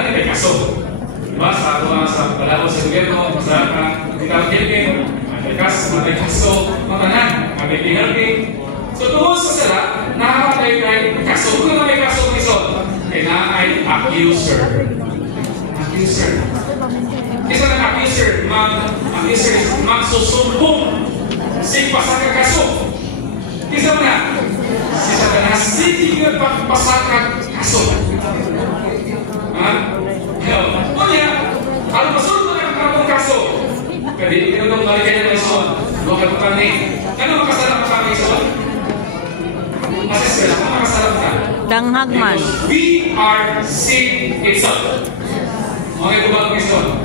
Ano may kaso? Diba? Sa palabot sa gobyerno, sa Philippine, may kaso, matanan, may pinalty. So, tungkol sa sila, nakakatay kaso. Kung may kaso ng ison, kaya ay accuser. Accuser. Isa ng accuser, magsusumbong sa pasakang kaso. Isa mo na, si Satanas, hindi pasakang kaso. O niya, ano masunod mo na ang kaso? Pwede ito nung maligay ng ison. Huwag ka pagpanig. Ano makasalang ka ng ison? Masisira, ano makasalang ka? Danghagman. We are sin itself. Okay, kumang ison.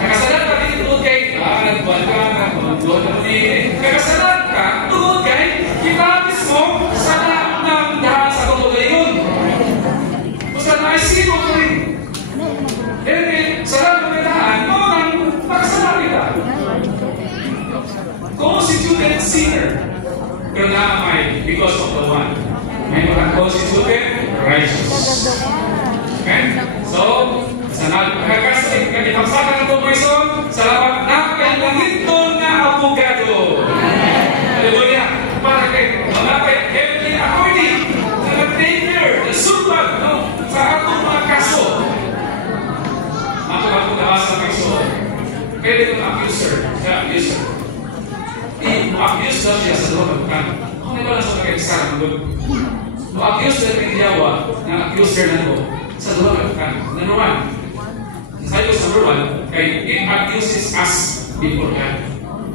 Nakasalan ka din tungkol kay, nagbuwan ka, nagbuwan ka din. Nakasalan ka tungkol kay, kita mismo sa lahat ng dahil sa tungkol yun. Kung saan ay sino ko rin. Eh, sa lahat ng dahil, mga nakasalan kita. Constituted sinner. Pero naamay because of the one. May mga constituted righteous. Okay? So, sa nagkakasig, kanipagsakan ng Tumaison, salamat na kailangan doon na abogado. Hallelujah! Para kay mga heavenly authority, na nag-taker, na surbag, sa atong mga kaso. Ako nabasa ng kaso. Pwede itong accuser. I-accuse daw siya sa luwag ng kung ano lang sa nag-exam ng luwag. No-accuse na rin diyawa ng accuser na ito sa luwag ng number one. Sabi ko sa number one, kay it accuses us before God.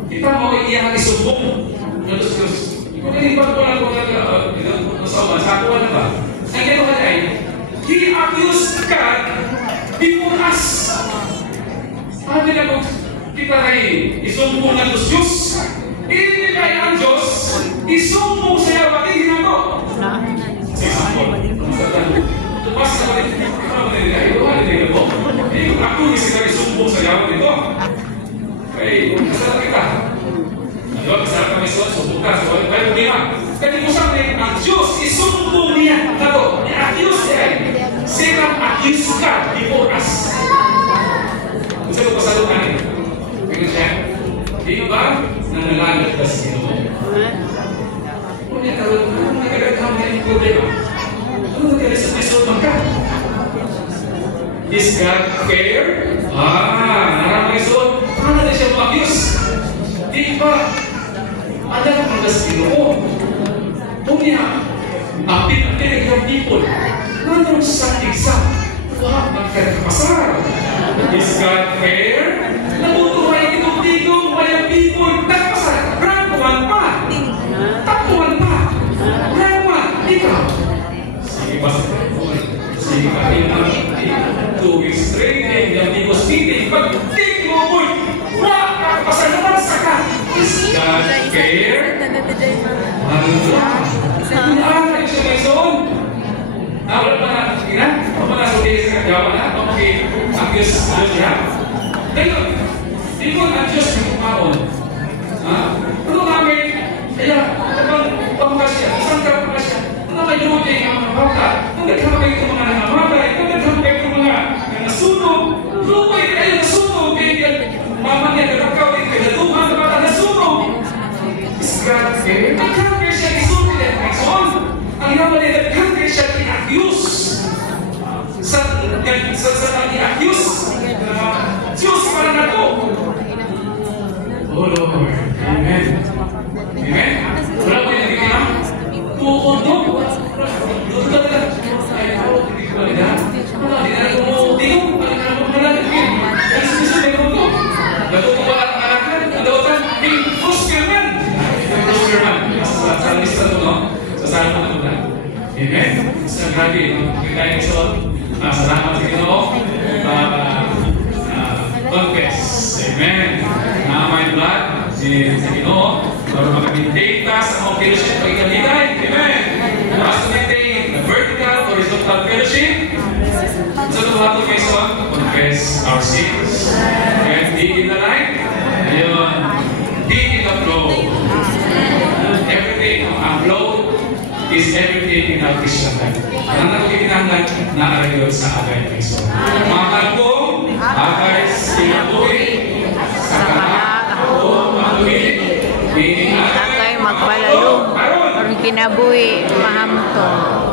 Kita mo iyang isumbong ng Diyos. Kung nilipat ko lang kung sa uman, sa akuan na ba? Ang gano'n ka ay, he accused God before us. Sabi na kung kita ay isumbong ng Diyos. Ininigay ang Diyos, isumbong siya, pati ginagawa. Sa example, tumas na pati, ano ba nilagay? Ito, ano nilagay ko? Ako hindi sila isumbong sa yawa nito. Kaya, kasala kita. Ano ba, kasala kami sa sumbong ka, sa wala tayo problema. Kaya kung saan ang Diyos, isumbong niya na ito. I-accuse siya. Siya accuse ka before us. Kung saan ko pasalukan niya? Ganun siya. Di ba? Nangalangat ka sa Ginoo. Kung nagkagagam niya yung problema, ano nagkagalit ka? Is God fair? Naramay so, paano na siya ma-abuse? Di ba? Alam mo na sa Ginoo. Kung niya, pinag yung people, nanong sa exam, wag magkakapasar. Is God fair? Nabutuhay itong tigong bayang people, nagpasar. Ramuan pa. Tapuan pa. Ramuan. Ikaw. Sige ba? Sige ka rin ang 2 weeks training, yung tipos meeting, pag-tig mo boy, wag kakapasar naman sa ka. Is God fair? Ano ba? Ano siya may soon? Wala pa na, sige na? Wala pa na sa ulit sa kagawa na? Ang Diyos niya? Ngayon, di mo ang Diyos yung kumaon. Ano namin? Kaya, pamukha siya, isang kapamukha siya. Ano may dumating ang mga bata? Kung nagkamagay itong mga nangamatay, kung nagkamagay itong mga nasunog, lupa ito ay nasunog, kaya mama niya, nagakaw din kayo, natuhan na bata nasunog. Is God fair? Nagkamagay siya, isunog niya, ang naman niya, nagkamagay siya, i-accuse. Sa i-accuse, Diyos para na ito. Oh Lord, Amen. Amen? Wala ko yung nagkikita? Tuon mo. Doon ka na. Ay, ako, hindi ko balida. Wala, hindi na ako tingong. Balik na ako malagin. Ay, sumisun na ito. Bago ko ba ang alakan? Nadautan, hey, Oscarman. Oscarman. Sa lista ito, no? Sa saan mo na ito na. Amen? Sa grabe, kita yung iso. Salamat sa Ginoo. Confess. Amen. May blood sa Ginoo. Para mag-maintain ta sa mga fellowship o ikanilay. Amen. Para to maintain the vertical, horizontal fellowship. So, lahat ng ison, confess our sins. And dig in the light. Ayun. Dig in the flow. Everything, ang flow is everything in our Christian life. Ang nagkikinanglan na arayon sa agay Kristo. Mga kalbong, agay sinabuhi sa kahat o maluhin. Agay magbalalo. Karon kinabuhi mahamtong.